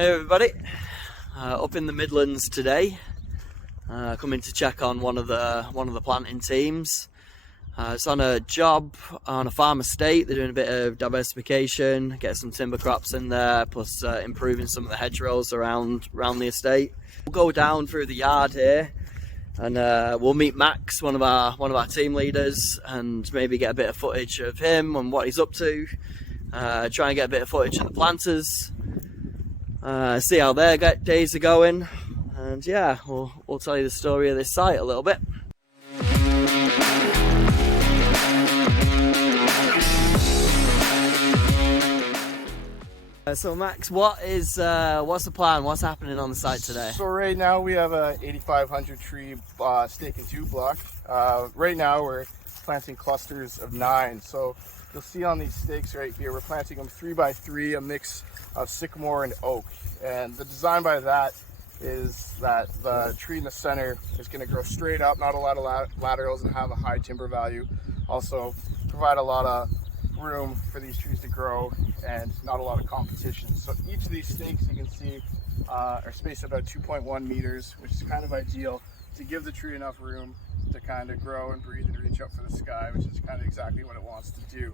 Hey everybody, up in the Midlands today, coming to check on one of the planting teams. It's on a job on a farm estate. They're doing a bit of diversification, get some timber crops in there, plus improving some of the hedgerows around the estate. We'll go down through the yard here, and we'll meet Max, one of our team leaders, and maybe get a bit of footage of him and what he's up to. Try and get a bit of footage of the planters. See how their days are going, and yeah, we'll tell you the story of this site a little bit. So Max, what's the plan? What's happening on the site today? So right now we have a 8,500 tree stake and tube block. Right now we're planting clusters of 9. So you'll see on these stakes right here, we're planting them 3 by 3, a mix of sycamore and oak. And the design by that is that the tree in the center is going to grow straight up, not a lot of laterals, and have a high timber value. Also provide a lot of room for these trees to grow and not a lot of competition. So each of these stakes, you can see, are spaced about 2.1 meters, which is kind of ideal to give the tree enough room to kind of grow and breathe and reach up for the sky, which is kind of exactly what it wants to do.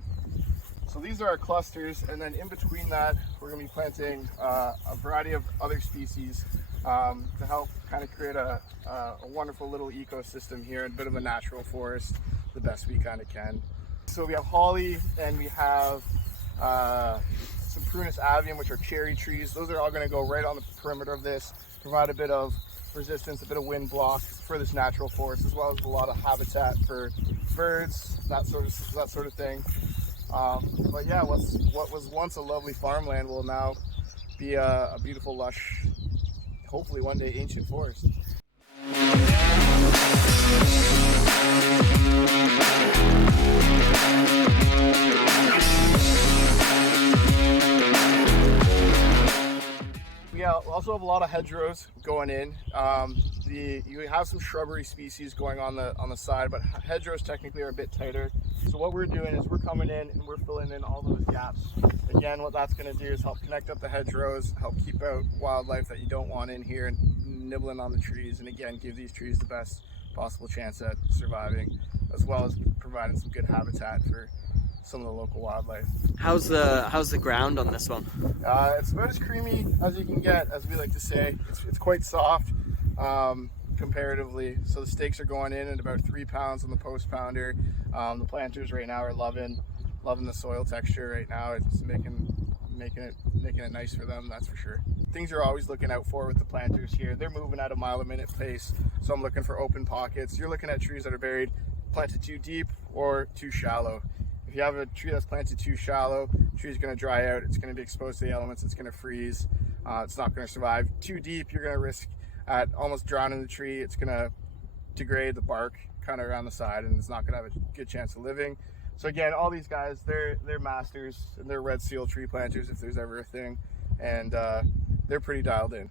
So these are our clusters, and then in between that, we're going to be planting a variety of other species to help kind of create a wonderful little ecosystem here, and a bit of a natural forest, the best we kind of can. So we have holly, and we have some Prunus avium, which are cherry trees. Those are all going to go right on the perimeter of this, provide a bit of resistance, a bit of wind block for this natural forest, as well as a lot of habitat for birds, that sort of thing. But yeah, what was once a lovely farmland will now be a beautiful, lush, hopefully one day ancient forest. We also have a lot of hedgerows going in. You have some shrubbery species going on the side, but hedgerows technically are a bit tighter. So what we're doing is we're coming in and we're filling in all those gaps. Again, what that's going to do is help connect up the hedgerows, help keep out wildlife that you don't want in here and nibbling on the trees, and again, give these trees the best possible chance at surviving, as well as providing some good habitat for some of the local wildlife. How's the ground on this one? It's about as creamy as you can get, as we like to say. It's quite soft comparatively. So the stakes are going in at about 3 pounds on the post pounder. The planters right now are loving the soil texture right now. It's making it nice for them, that's for sure. Things you're always looking out for with the planters here, they're moving at a mile a minute pace. So I'm looking for open pockets. You're looking at trees that are planted too deep or too shallow. If you have a tree that's planted too shallow, the tree's going to dry out, it's going to be exposed to the elements, it's going to freeze, it's not going to survive. Too deep, you're going to risk at almost drowning the tree. It's going to degrade the bark kind of around the side, and it's not going to have a good chance of living. So again, all these guys, they're masters, and they're red seal tree planters if there's ever a thing, and they're pretty dialed in.